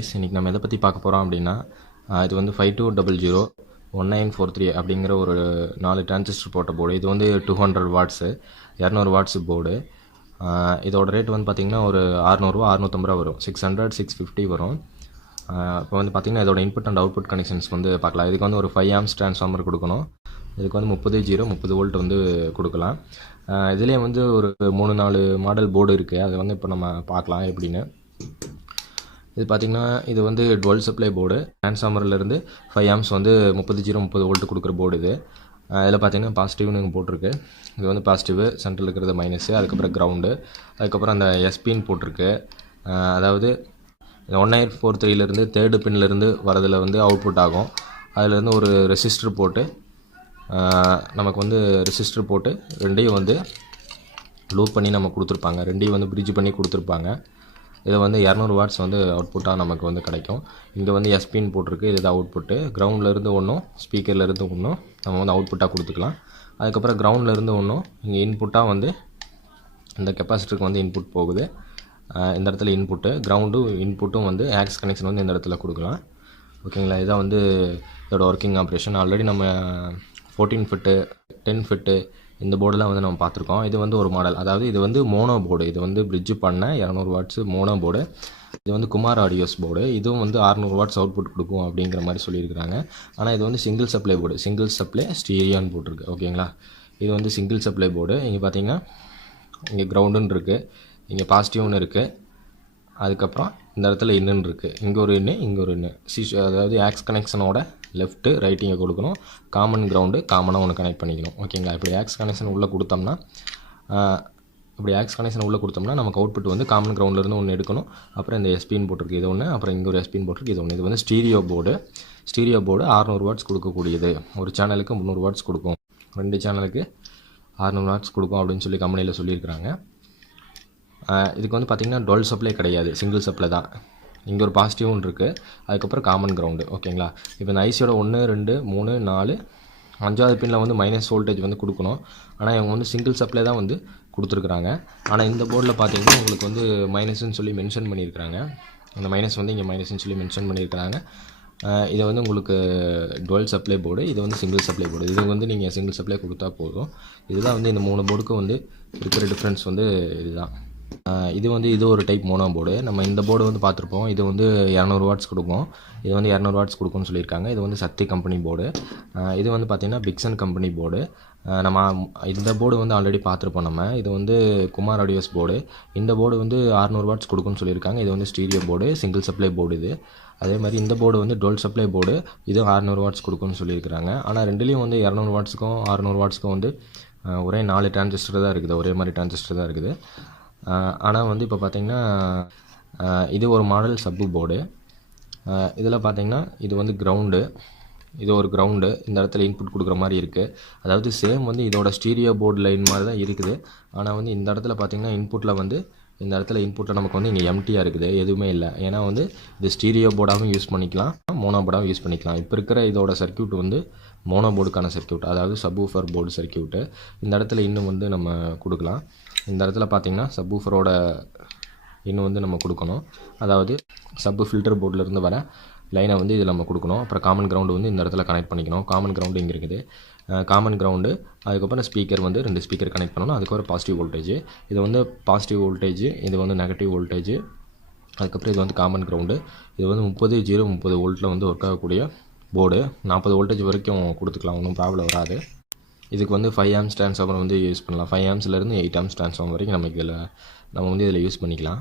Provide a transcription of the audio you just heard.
Guys, இன்றைக்கி நம்ம எதை பற்றி பார்க்க போகிறோம் அப்படின்னா, இது வந்து 5200 1943 அப்படிங்கிற ஒரு 4 டிரான்சிஸ்டர் போட்ட போர்டு. இது வந்து 200 வாட்ஸு 200 வாட்ஸ் போர்டு. இதோட ரேட் வந்து பார்த்திங்கன்னா ஒரு 600 ரூபா 650 ரூபா வரும். 600 650 வரும். இப்போ வந்து பார்த்திங்கன்னா இதோட இன்புட் அண்ட் அவுட்புட் கனெக்ஷன்ஸ் வந்து பார்க்கலாம். இதுக்கு வந்து ஒரு 5 ஆம்ஸ் ட்ரான்ஸ்ஃபார்மர் கொடுக்கணும். இதுக்கு வந்து 30 வோல்ட் வந்து கொடுக்கலாம். இதுலேயே வந்து ஒரு 3-4 மாடல் போர்டு இருக்குது. அதை வந்து இப்போ நம்ம பார்க்கலாம் எப்படின்னு. இது பார்த்திங்கன்னா இது வந்து 12 சப்ளை போர்டு. ட்ரான்ஸ்ஃபார்மர்லேருந்து 5 ஆம்ஸ் வந்து 30 வோல்ட் கொடுக்குற போர்டு இது. இதில் பார்த்திங்கன்னா பாசிட்டிவ்னு போட்டிருக்கு. இது வந்து பாசிட்டிவ், சென்ட்ரல் இருக்கிறது மைனஸு, அதுக்கப்புறம் கிரவுண்டு, அதுக்கப்புறம் அந்த எஸ்பின்னு போட்டிருக்கு. அதாவது 1943லேருந்து தேர்டு பின்லேருந்து வரதில் வந்து அவுட்புட் ஆகும். அதிலேருந்து ஒரு ரெசிஸ்டர் போட்டு நமக்கு வந்து ரெசிஸ்டர் போட்டு ரெண்டையும் வந்து லூப் பண்ணி நம்ம கொடுத்துருப்பாங்க. ரெண்டையும் வந்து பிரிட்ஜ் பண்ணி கொடுத்துருப்பாங்க. இதில் வந்து 200 வாட்ஸ் வந்து அவுட்புட்டாக நமக்கு வந்து கிடைக்கும். இங்கே வந்து எஸ்பின்னு போட்டிருக்கு, இதுதான் அவுட்புட்டு. கிரவுண்ட்லேருந்து ஒன்றும் ஸ்பீக்கர்லேருந்து ஒன்றும் நம்ம வந்து அவுட்புட்டாக கொடுத்துக்கலாம். அதுக்கப்புறம் கிரவுண்ட்லேருந்து ஒன்றும் இங்கே இன்புட்டாக வந்து இந்த கெப்பாசிட்டருக்கு வந்து இன்புட் போகுது. இந்த இடத்துல இன்புட்டு, கிரவுண்டும் இன்புட்டும் வந்து ஆக்ஸ் கனெக்ஷன் வந்து இந்த இடத்துல கொடுக்கலாம். ஓகேங்களா? இதான் வந்து இதோட ஒர்க்கிங் ஆப்ரேஷன். ஆல்ரெடி நம்ம 14 ஃபிட்டு 10 ஃபிட்டு இந்த போர்டெலாம் வந்து நம்ம பார்த்துருக்கோம். இது வந்து ஒரு மாடல், அதாவது இது வந்து மோனோ போர்டு. இது வந்து பிரிட்ஜ் பண்ண 200 வாட்ஸு மோனோ போர்டு. இது வந்து குமார் ஆடியோஸ் போர்டு. இதுவும் வந்து 600 வாட்ஸ் அவுட்புட் கொடுக்கும் அப்படிங்கிற மாதிரி சொல்லியிருக்கிறாங்க. ஆனால் இது வந்து single supply board, single supply ஸ்டீரியோன்னு போட்டிருக்கு. ஓகேங்களா? இது வந்து சிங்கிள் சப்ளை போர்டு. இங்கே பார்த்தீங்கன்னா இங்கே கிரவுண்டுன்னு இருக்குது, இங்கே பாசிட்டிவ்னு இருக்குது, அதுக்கப்புறம் இந்த இடத்துல இன்னுன்னு இருக்குது. இங்கே ஒரு இன்னு, இங்கே ஒரு இன்னு. அதாவது ஆக்ஸ் கனெக்ஷனோட லெஃப்ட்டு ரைட் இங்கே கொடுக்கணும். காமன் கிரவுண்டு காமனாக ஒன்று கனெக்ட் பண்ணிக்கணும். ஓகேங்களா? இப்படி ஆக்ஸ் கனெக்ஷன் உள்ளே கொடுத்தோம்னா நமக்கு அவுட்புட் வந்து காமன் கிரவுண்ட்லேருந்து ஒன்று எடுக்கணும். அப்புறம் இந்த எஸ்பின்னு போட்டிருக்கு, இது ஒன்று, அப்புறம் இங்கே ஒரு எஸ்பின்னு போட்டிருக்கு, இது ஒன்று. இது வந்து stereo board. Stereo board 600 watts கொடுக்கக்கூடியது. ஒரு சேனலுக்கு 300 வாட்ஸ் கொடுக்கும், 2 சேனலுக்கு 600 வாட்ஸ் கொடுக்கும் அப்படின்னு சொல்லி கம்பெனியில் சொல்லியிருக்கிறாங்க. இதுக்கு வந்து பார்த்திங்கன்னா 12 சப்ளை கிடையாது, சிங்கிள் சப்ளை தான். இங்கே ஒரு பாசிட்டிவும் இருக்குது, அதுக்கப்புறம் காமன் கிரவுண்டு. ஓகேங்களா? இப்போ இந்த ஐசியோட 1 2 3 4 5வது பின்னில் வந்து மைனஸ் வோல்டேஜ் வந்து கொடுக்கணும். ஆனால் இவங்க வந்து சிங்கிள் சப்ளை தான் வந்து கொடுத்துருக்குறாங்க. ஆனால் இந்த போர்டில் பார்த்தீங்கன்னா உங்களுக்கு வந்து மைனஸ்ன்னு சொல்லி மென்ஷன் பண்ணியிருக்கிறாங்க. அந்த மைனஸ் வந்து இங்கே மைனஸ்ன்னு சொல்லி மென்ஷன் பண்ணியிருக்கிறாங்க. இதை வந்து உங்களுக்கு 12 சப்ளை போர்டு, இது வந்து சிங்கிள் சப்ளை போர்டு. இது வந்து நீங்கள் சிங்கிள் சப்ளை கொடுத்தா போதும். இதுதான் வந்து இந்த 3 போர்டுக்கும் வந்து இருக்கிற டிஃப்ரென்ஸ் வந்து இதுதான். இது ஒரு டைப் மோனோ போர்டு. நம்ம இந்த போர்டு வந்து பார்த்துருப்போம். இது வந்து 200 வாட்ஸ் கொடுக்கும். இது வந்து 200 வாட்ஸ் கொடுக்கும்னு சொல்லியிருக்காங்க. இது வந்து சக்தி கம்பெனி போர்டு. இது வந்து பார்த்திங்கன்னா பிக்சன் கம்பெனி போர்டு. நம்ம இந்த போர்டு வந்து ஆல்ரெடி பார்த்துருப்போம் நம்ம. இது வந்து குமார் ஆடியோஸ் போர்டு. இந்த போர்டு வந்து 600 வாட்ஸ் கொடுக்கும்னு சொல்லியிருக்காங்க. இது வந்து stereo board, single supply board இது. அதே மாதிரி இந்த போர்டு வந்து 12 சப்ளை போர்டு. இது 600 வாட்ஸ் கொடுக்கும்னு சொல்லியிருக்கிறாங்க. ஆனால் ரெண்டுலேயும் வந்து 200 வாட்ஸுக்கும் 600 வாட்ஸுக்கும் வந்து ஒரே 4 டிரான்சிஸ்டர் தான் இருக்குது, ஒரே மாதிரி டிரான்சிஸ்டர் தான் இருக்குது. ஆனால் வந்து இப்போ பார்த்திங்கன்னா இது ஒரு மாடல் சப்பு போர்டு. இதில் பார்த்திங்கன்னா இது வந்து கிரவுண்டு, இது ஒரு கிரவுண்டு. இந்த இடத்துல இன்புட் கொடுக்குற மாதிரி இருக்குது. அதாவது சேம் வந்து இதோட ஸ்டீரியோ போர்டு லைன் மாதிரி தான் இருக்குது. ஆனால் வந்து இந்த இடத்துல பார்த்திங்கன்னா இந்த இடத்துல இன்புட்டில் நமக்கு வந்து இங்கே எம்டியாக இருக்குது, எதுவுமே இல்லை. ஏன்னா வந்து இது ஸ்டீரியோ போர்டாகவும் யூஸ் பண்ணிக்கலாம், மோனோ போர்டாகவும் யூஸ் பண்ணிக்கலாம். இப்போ இருக்கிற இதோட சர்க்யூட் வந்து மோனோ போர்டுக்கான சர்க்யூட், அதாவது சப்வூஃபர் போர்டு சர்க்யூட்டு. இந்த இடத்துல இன்னும் வந்து நம்ம கொடுக்கலாம். இந்த இடத்துல பார்த்திங்கன்னா சப்வூஃபரோட இன்னும் வந்து நம்ம கொடுக்கணும். அதாவது சப்பு ஃபில்டர் போர்டிலேருந்து வர லைனை வந்து இதில் நம்ம கொடுக்கணும். அப்புறம் காமன் கிரவுண்டு வந்து இந்த இடத்துல கனெக்ட் பண்ணிக்கணும். காமன் கிரவுண்டு இங்கே இருக்குது, காமன் கிரவுண்டு. அதுக்கப்புறம் ஸ்பீக்கர் வந்து 2 ஸ்பீக்கர் கனெக்ட் பண்ணணும். அதுக்கப்புறம் பாசிட்டிவ் வோல்டேஜ், இது வந்து பாசிட்டிவ் வோல்டேஜ், இது வந்து நெகட்டிவ் வோல்டேஜ். அதுக்கப்புறம் இது வந்து காமன் கிரவுண்டு. இது வந்து 30 வோல்ட்டில் வந்து ஒர்க் ஆகக்கூடிய போர்டு. 40 வோல்டேஜ் வரைக்கும் கொடுத்துக்கலாம், ஒன்றும் ப்ராப்ளம் வராது. இதுக்கு வந்து 5 ஆம்ஸ் ட்ரான்ஸ்ஃபார்மர் வந்து யூஸ் பண்ணலாம். 5 ஆம்ஸ்லேருந்து 8 ஆம்ஸ் ட்ரான்ஸ்ஃபார்மர் வரைக்கும் நம்ம வந்து இதில் யூஸ் பண்ணிக்கலாம்.